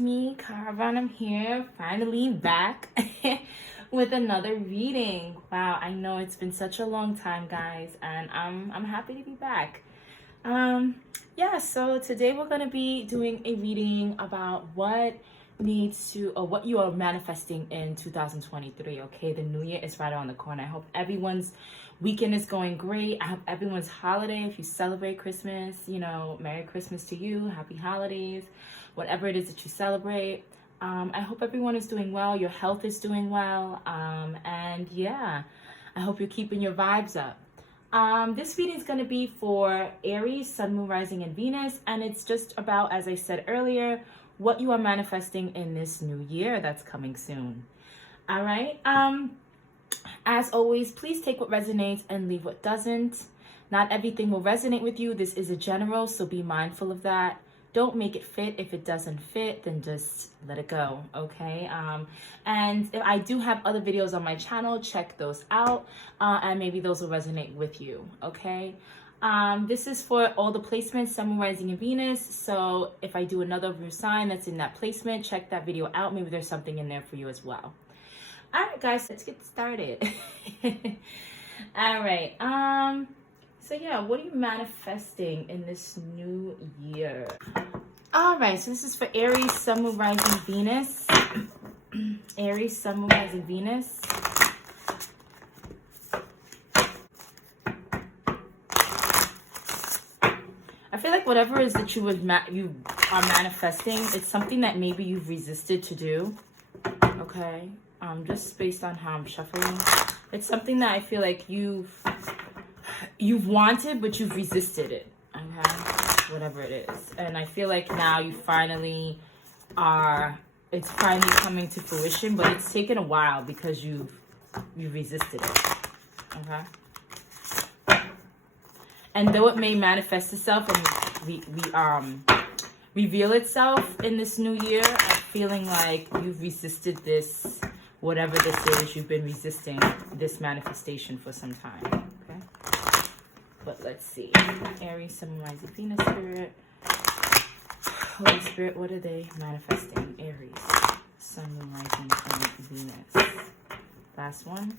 me, Karaba, and I'm here, finally back with another reading. Wow, I know it's been such a long time, guys, and I'm happy to be back. Yeah, so today we're gonna be doing a reading about what you are manifesting in 2023. Okay, the new year is right around the corner. I hope everyone's weekend is going great. I hope everyone's holiday, if you celebrate Christmas, Merry Christmas to you, happy holidays, whatever it is that you celebrate. I hope everyone is doing well, your health is doing well, and yeah, I hope you're keeping your vibes up. This reading is going to be for Aries, Sun, Moon, Rising, and Venus, and it's just about, as I said earlier, what you are manifesting in this new year that's coming soon. All right. As always, please take what resonates and leave what doesn't. Not everything will resonate with you. This is a general, so be mindful of that. Don't make it fit. If it doesn't fit, then just let it go, okay? And I do have other videos on my channel. Check those out, and maybe those will resonate with you, okay? This is for all the placements, Sun, Moon, Rising, and Venus. So if I do another of your sign that's in that placement, check that video out. Maybe there's something in there for you as well. All right, guys, let's get started. All right. So yeah, what are you manifesting in this new year? All right, so this is for Aries, Sun, Moon, Rising, Venus. Aries, Sun, Moon, Rising, Venus. I feel like whatever it is that you are manifesting, it's something that maybe you've resisted to do. Okay, just based on how I'm shuffling, it's something that I feel like you've wanted, but you've resisted it. Okay, whatever it is, and I feel like now you finally it's finally coming to fruition, but it's taken a while because you resisted it. Okay. And though it may manifest itself and reveal itself in this new year, I'm feeling like you've resisted this, whatever this is, you've been resisting this manifestation for some time, okay? But let's see. Aries, Sun, Moon, Rising, Venus, Spirit. Holy Spirit, what are they manifesting? Aries, Sun, Moon, Rising, and Venus. Last one.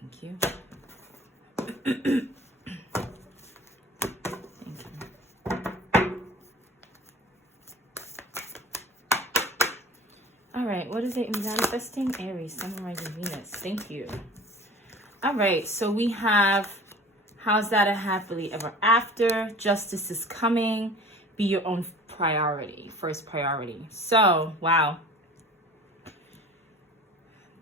Thank you. Thank you. All right, what is it manifesting? Aries, Sun, Moon, Rising, Venus. Thank you. All right, so we have, how's that a happily ever after? Justice is coming. Be your own priority, first priority. So, wow.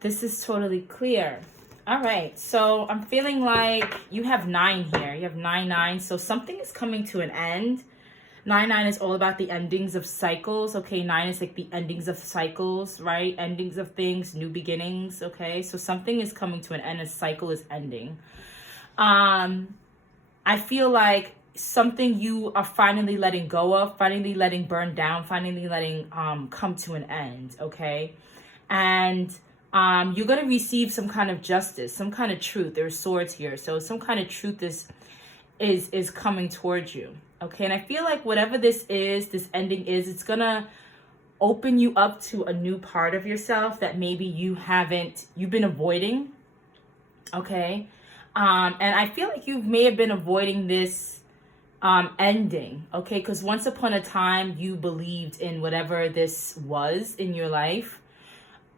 This is totally clear. All right, so I'm feeling like you have 9 here. You have 9. So something is coming to an end. 9 is all about the endings of cycles. Okay, 9 is like the endings of cycles, right? Endings of things, new beginnings. Okay, so something is coming to an end. A cycle is ending. I feel like something you are finally letting go of, finally letting burn down, finally letting come to an end. Okay, and you're going to receive some kind of justice, some kind of truth. There's swords here. So some kind of truth is coming towards you. Okay. And I feel like whatever this ending is, it's going to open you up to a new part of yourself that maybe you've been avoiding. Okay. And I feel like you may have been avoiding this ending. Okay. Because once upon a time you believed in whatever this was in your life.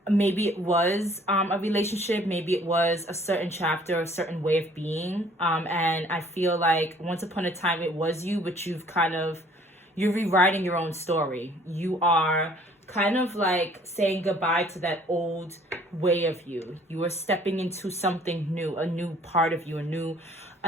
Maybe it was a relationship, maybe it was a certain chapter, a certain way of being. And I feel like once upon a time it was you, but you're rewriting your own story. You are kind of like saying goodbye to that old way of you. You are stepping into something new, a new part of you, a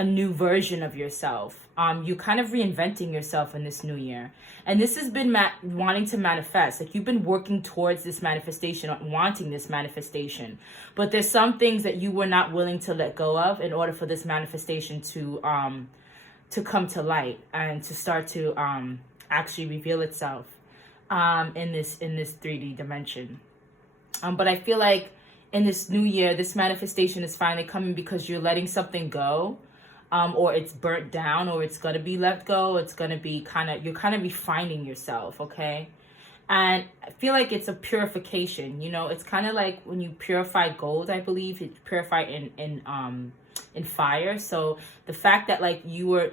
new version of yourself. You kind of reinventing yourself in this new year. And this has been wanting to manifest. Like you've been working towards this manifestation, wanting this manifestation. But there's some things that you were not willing to let go of in order for this manifestation to come to light and to start to actually reveal itself in this 3D dimension. But I feel like in this new year, this manifestation is finally coming because you're letting something go. or it's burnt down, or it's going to be let go. It's going to be you're kind of refining yourself, okay? And I feel like it's a purification, you know, it's kind of like when you purify gold, I believe it's purified in fire. So the fact that like you're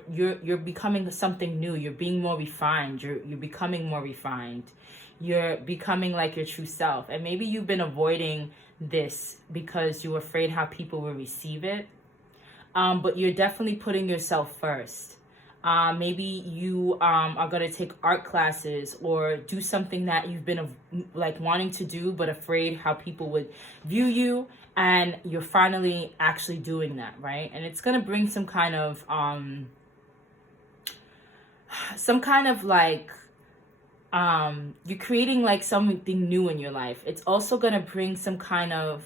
becoming something new, you're being more refined, you're becoming more refined, you're becoming like your true self. And maybe you've been avoiding this because you're afraid how people will receive it. But you're definitely putting yourself first. Maybe you are going to take art classes or do something that you've been like wanting to do but afraid how people would view you, and you're finally actually doing that, right? And it's going to bring some kind of like you're creating like something new in your life. It's also going to bring some kind of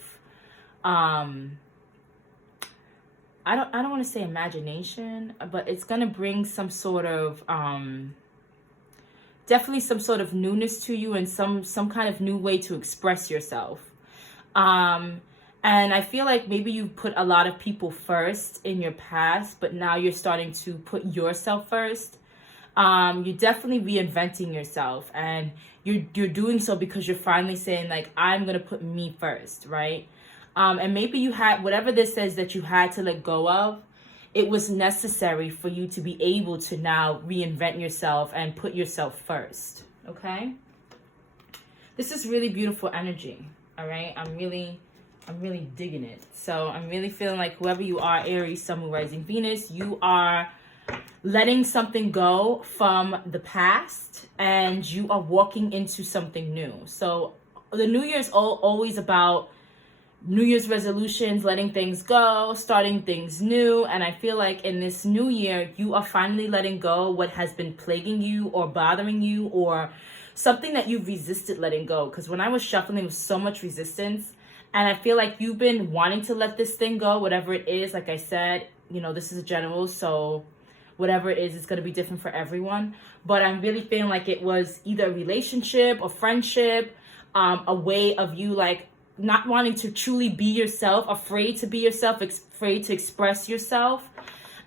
I don't want to say imagination, but it's going to bring some sort of definitely some sort of newness to you, and some kind of new way to express yourself. And I feel like maybe you put a lot of people first in your past, but now you're starting to put yourself first. You're definitely reinventing yourself, and you're doing so because you're finally saying like, I'm going to put me first, right? And maybe you had, whatever this says that you had to let go of, it was necessary for you to be able to now reinvent yourself and put yourself first, okay? This is really beautiful energy, all right? I'm really digging it. So I'm really feeling like whoever you are, Aries, Sun, Moon, Rising, Venus, you are letting something go from the past, and you are walking into something new. So the New Year is always about New Year's resolutions, letting things go, starting things new. And I feel like in this new year, you are finally letting go what has been plaguing you or bothering you, or something that you've resisted letting go. Because when I was shuffling, there was so much resistance. And I feel like you've been wanting to let this thing go, whatever it is. Like I said, you know, this is a general, so whatever it is, it's going to be different for everyone. But I'm really feeling like it was either a relationship, a friendship, a way of you like not wanting to truly be yourself, afraid to be yourself, afraid to express yourself,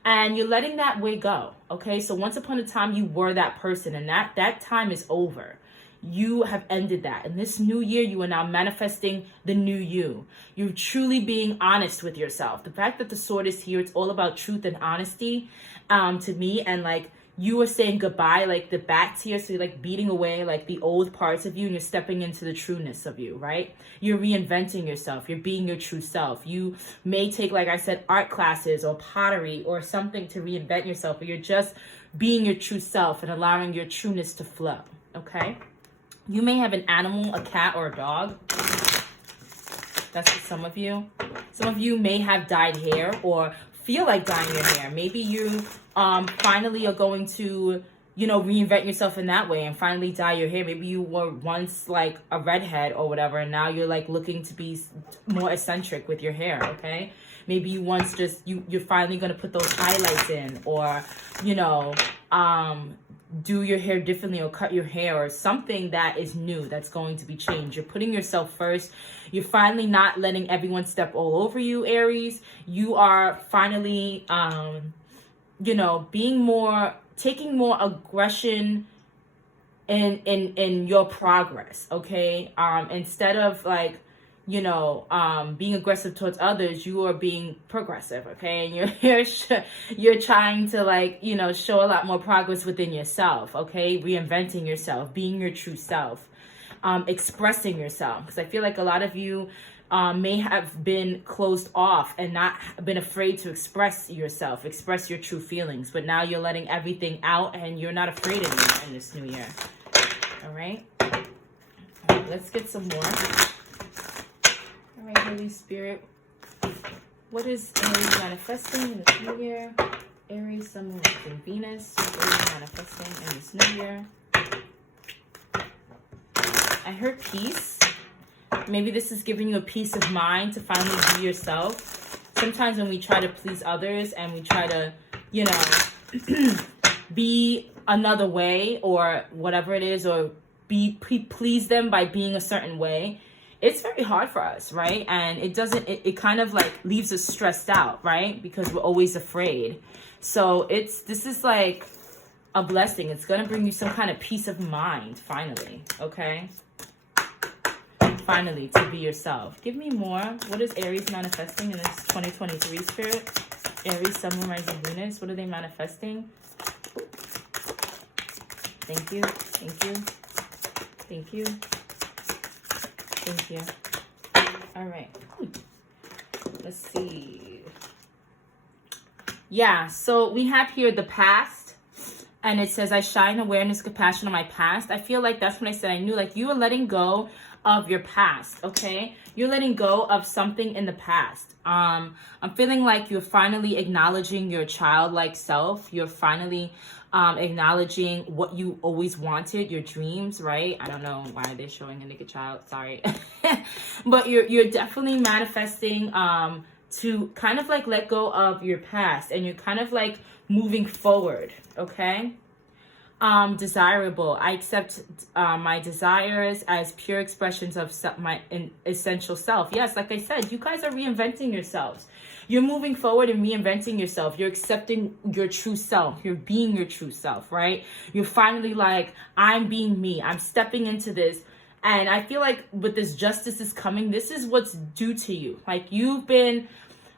and you're letting that way go, okay? So once upon a time, you were that person, and that time is over. You have ended that. In this new year, you are now manifesting the new you. You're truly being honest with yourself. The fact that the sword is here, it's all about truth and honesty to me, and like, you are saying goodbye, like the bat's here, so you're like beating away like the old parts of you, and you're stepping into the trueness of you, right? You're reinventing yourself. You're being your true self. You may take, like I said, art classes or pottery or something to reinvent yourself, but you're just being your true self and allowing your trueness to flow, okay? You may have an animal, a cat or a dog. That's for some of you. Some of you may have dyed hair or feel like dyeing your hair. Maybe you finally are going to, you know, reinvent yourself in that way and finally dye your hair. Maybe you were once like a redhead or whatever, and now you're like looking to be more eccentric with your hair, okay? Maybe you once just, you're finally going to put those highlights in, or, you know, do your hair differently, or cut your hair, or something that is new, that's going to be changed. You're putting yourself first. You're finally not letting everyone step all over you, Aries. You are finally, you know, taking more aggression in your progress, okay? Instead of like, you know, being aggressive towards others, you are being progressive, okay? And you're trying to, like, you know, show a lot more progress within yourself, okay? Reinventing yourself, being your true self, expressing yourself. Because I feel like a lot of you may have been closed off and not been afraid to express yourself, express your true feelings. But now you're letting everything out, and you're not afraid anymore in this new year. All right? All right, let's get some more. All right, Holy Spirit, what is Aries manifesting in this new year? Aries, Sun, Moon, Rising, Venus. What are you manifesting in this new year? I heard peace. Maybe this is giving you a peace of mind to finally be yourself. Sometimes when we try to please others and we try to, you know, be another way or whatever it is, or please them by being a certain way, it's very hard for us, right? And it kind of like leaves us stressed out, right? Because we're always afraid. So this is like a blessing. It's going to bring you some kind of peace of mind, finally, okay? Finally, to be yourself. Give me more. What is Aries manifesting in this 2023 spirit? Aries, Sun, Moon, Rising, Venus. What are they manifesting? Thank you. Thank you. Thank you. Thank you. All right. Let's see. Yeah, so we have here the past. And it says, I shine awareness, compassion on my past. I feel like that's when I said I knew, like, you are letting go of your past, okay? You're letting go of something in the past. I'm feeling like you're finally acknowledging your childlike self. You're finally acknowledging what you always wanted, your dreams, right? I don't know why they're showing a naked child, sorry. But you're definitely manifesting to kind of like let go of your past, and you're kind of like moving forward, okay? Desirable. I accept my desires as pure expressions of my essential self. Yes, like I said, you guys are reinventing yourselves. You're moving forward and reinventing yourself. You're accepting your true self. You're being your true self, right? You're finally like, I'm being me. I'm stepping into this. And I feel like with this justice is coming, this is what's due to you. Like, you've been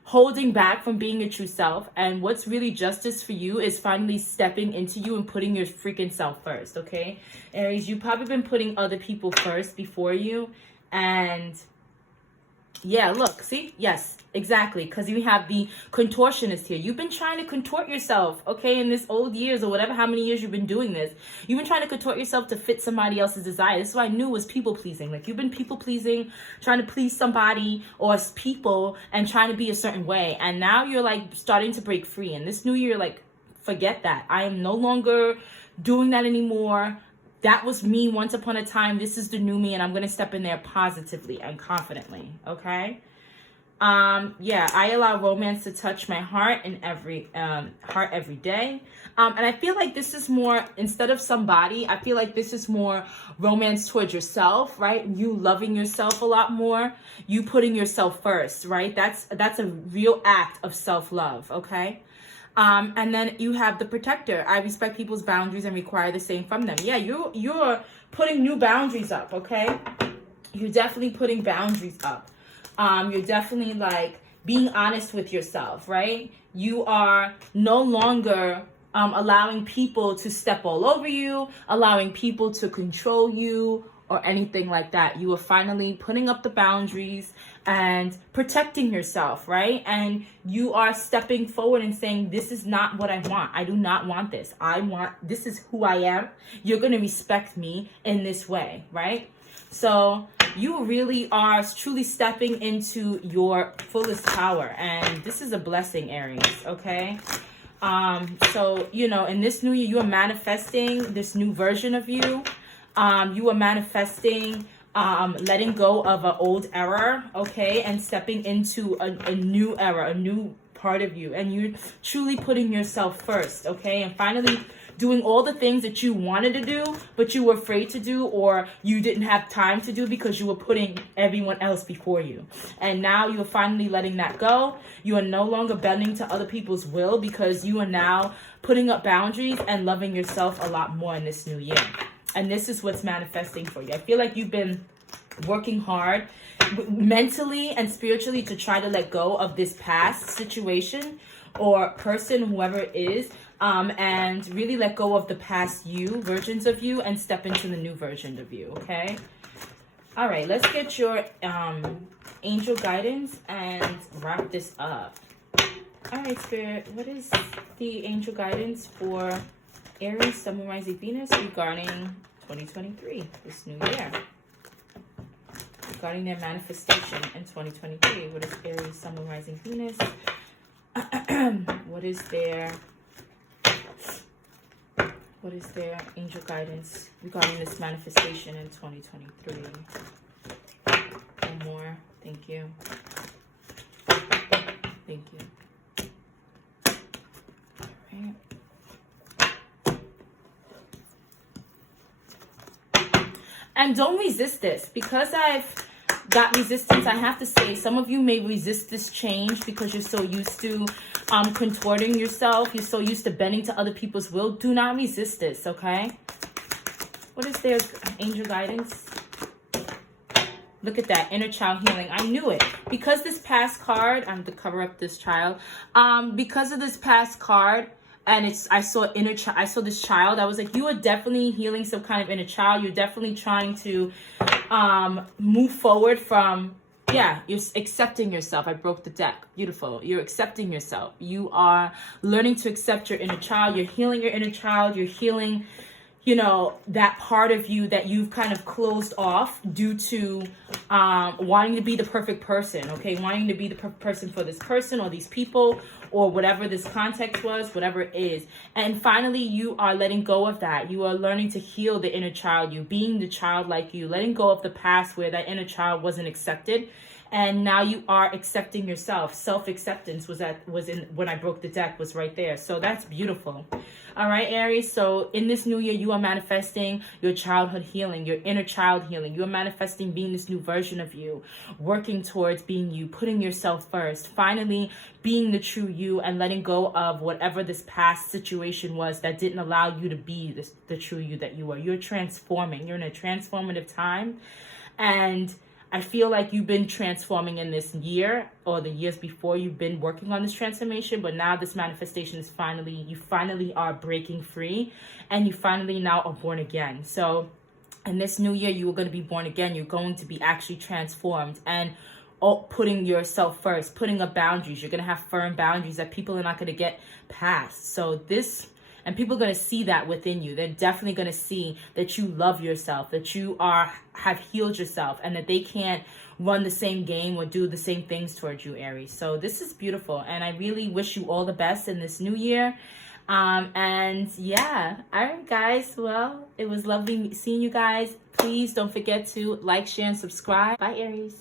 holding back from being your true self, and what's really justice for you is finally stepping into you and putting your freaking self first, okay? Aries, you've probably been putting other people first before you, and yeah, look, see? Yes, exactly, because you have the contortionist here. You've been trying to contort yourself, okay, in this old years or whatever, how many years you've been doing this. You've been trying to contort yourself to fit somebody else's desire. This is what I knew was people-pleasing. Like, you've been people-pleasing, trying to please somebody or people and trying to be a certain way. And now you're, like, starting to break free. And this new year, like, forget that. I am no longer doing that anymore. That was me once upon a time. This is the new me, and I'm going to step in there positively and confidently, okay? Yeah, I allow romance to touch my heart every day. And I feel like this is more, instead of somebody, I feel like this is more romance towards yourself, right? You loving yourself a lot more. You putting yourself first, right? That's a real act of self-love, okay? And then you have the protector. I respect people's boundaries and require the same from them. Yeah, you're putting new boundaries up, okay? You're definitely putting boundaries up. You're definitely like being honest with yourself, right? You are no longer allowing people to step all over you, allowing people to control you or anything like that. You are finally putting up the boundaries and protecting yourself, right? And you are stepping forward and saying, this is not what I want. I do not want this. This is who I am. You're going to respect me in this way, right? So you really are truly stepping into your fullest power. And this is a blessing, Aries, okay? So, you know, in this new year, you are manifesting this new version of you. You are manifesting letting go of an old era, okay, and stepping into a new era, a new part of you, and you're truly putting yourself first, okay, and finally doing all the things that you wanted to do but you were afraid to do, or you didn't have time to do because you were putting everyone else before you. And now you're finally letting that go. You are no longer bending to other people's will, because you are now putting up boundaries and loving yourself a lot more in this new year. And this is what's manifesting for you. I feel like you've been working hard mentally and spiritually to try to let go of this past situation or person, whoever it is, and really let go of the past versions of you, and step into the new version of you, okay? All right, let's get your angel guidance and wrap this up. All right, Spirit, what is the angel guidance for Aries, Sun, Moon, Rising, Venus regarding 2023, this new year? Regarding their manifestation in 2023. What is Aries, Sun, Moon, Rising, Venus? What is their angel guidance regarding this manifestation in 2023? One more. Thank you. Thank you. All right. And don't resist this, because I've got resistance. I have to say, some of you may resist this change because you're so used to contorting yourself. You're so used to bending to other people's will. Do not resist this, okay? What is their angel guidance? Look at that, inner child healing. I knew it. Because this past card, I'm going to cover up this child. Because of this past card, and I saw this child, I was like, you are definitely healing some kind of inner child. You're definitely trying to move forward from, yeah, you're accepting yourself. I broke the deck. Beautiful. You're accepting yourself. You are learning to accept your inner child. You're healing your inner child. You're healing, you know, that part of you that you've kind of closed off due to wanting to be the perfect person, okay? Wanting to be the perfect person for this person or these people or whatever this context was, whatever it is. And finally, you are letting go of that. You are learning to heal the inner child, you being the child like you, letting go of the past where that inner child wasn't accepted. And now you are accepting yourself. Self-acceptance was in when I broke the deck, was right there. So that's beautiful. All right, Aries. So in this new year, you are manifesting your childhood healing, your inner child healing. You are manifesting being this new version of you, working towards being you, putting yourself first, finally being the true you and letting go of whatever this past situation was that didn't allow you to be the true you that you are. You're transforming. You're in a transformative time. And I feel like you've been transforming in this year or the years before. You've been working on this transformation, but now this manifestation is you finally are breaking free and you finally now are born again. So in this new year, you are going to be born again. You're going to be actually transformed and putting yourself first, putting up boundaries. You're going to have firm boundaries that people are not going to get past. So and people are going to see that within you. They're definitely going to see that you love yourself, that you have healed yourself, and that they can't run the same game or do the same things towards you, Aries. So this is beautiful, and I really wish you all the best in this new year. And yeah, all right, guys. Well, it was lovely seeing you guys. Please don't forget to like, share, and subscribe. Bye, Aries.